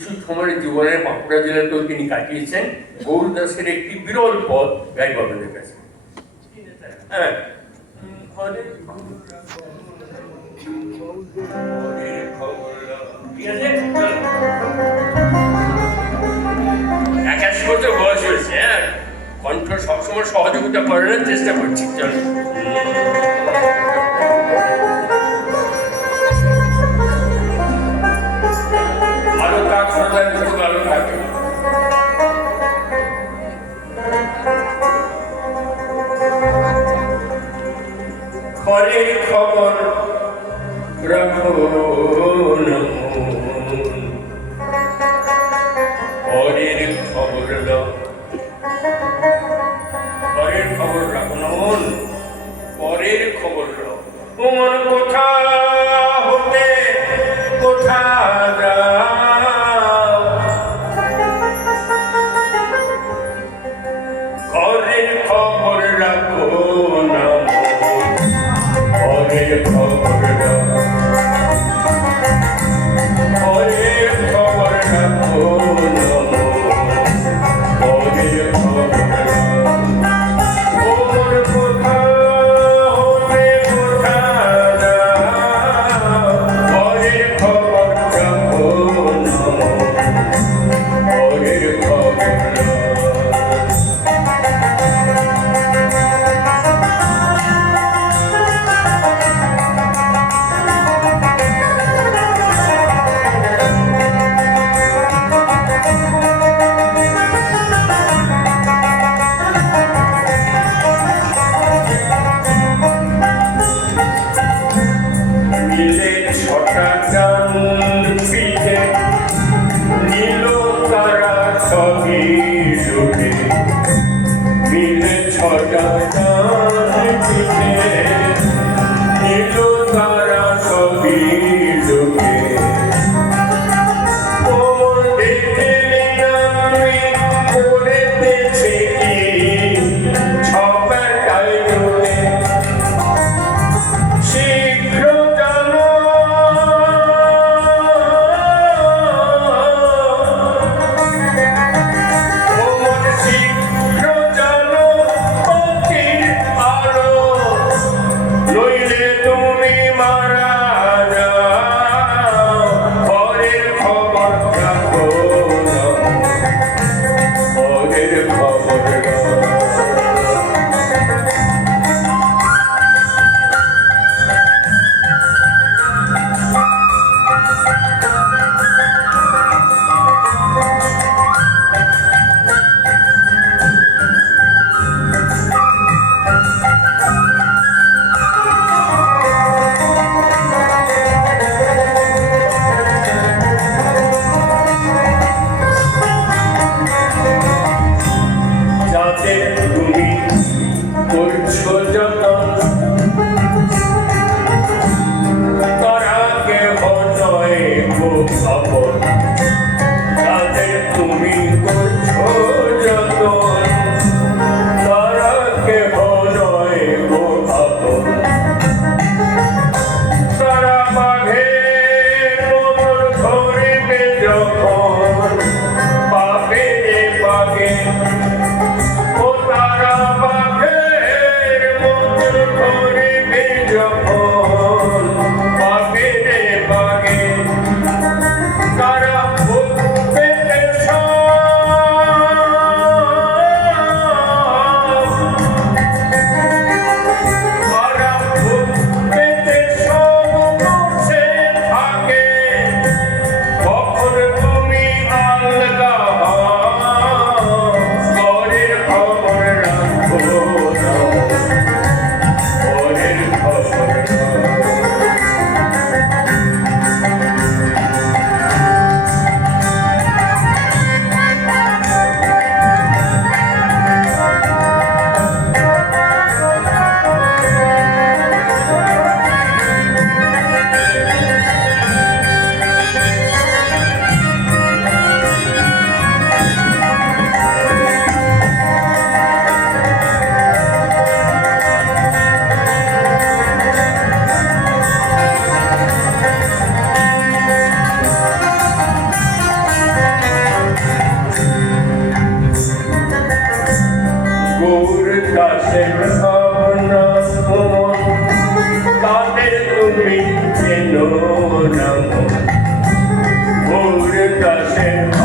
সময়ের জীবনের বাঁকুড়া জেলাতেও তিনি কাটিয়েছেন। গৌর দাসের একটি বিরল পদ গাই বাবাদের কাছে। হ্যাঁ, একাশি বছর বয়স হয়েছে। হ্যাঁ, কণ্ঠ সবসময় সহযোগিতা করার চেষ্টা করছি। চলো ভালো কাজ সদায় ভালো থাকে। ঘরের খবর রাখো ঘরের খবর ঘরের খবর রাখো না মন, পরের খবর রাখো। মন কোথা হতে কোথা যাও, ঘরের খবর রাখো না, ঘরের খবর রাখো, ঘরের খবর রাখো না, ঘরের খবর রাখো। ওর কোথা হতে কোথা যাও, ঘরের খবর রাখো না, ঘরের খবর রাখো। মিলে ছটা গান পিঠে নীল তারা সবই রুখে, মিলে ছটা গান পিঠে নীল তারা সবই রুখে। ওর দেখে আমি করেতেছি কি ছপাটাই রুখে, শীঘ্র জানো ওমন, শীঘ্র জানো পক্ষীর আলো, নইলে তুমি মারা যাও। ঘরের খবর রাখো না, ঘরের খবর রাখো। যাতে তুমি করছো যতন, তারা কেহ নয় গো আপন। যাতে তুমি করছো যতন, তারা কেহ নয় গো আপন। তারা বাঘের মতন ধরিবে যখন, পাবে পাগে ও তারা বাঘের মতন ধরিবে যখন, পাবে পাগে। তারা ভূত পেতে তারা ভূত পেতে সব করছে থাকে, কখন তুমি আলগা হও। দাসের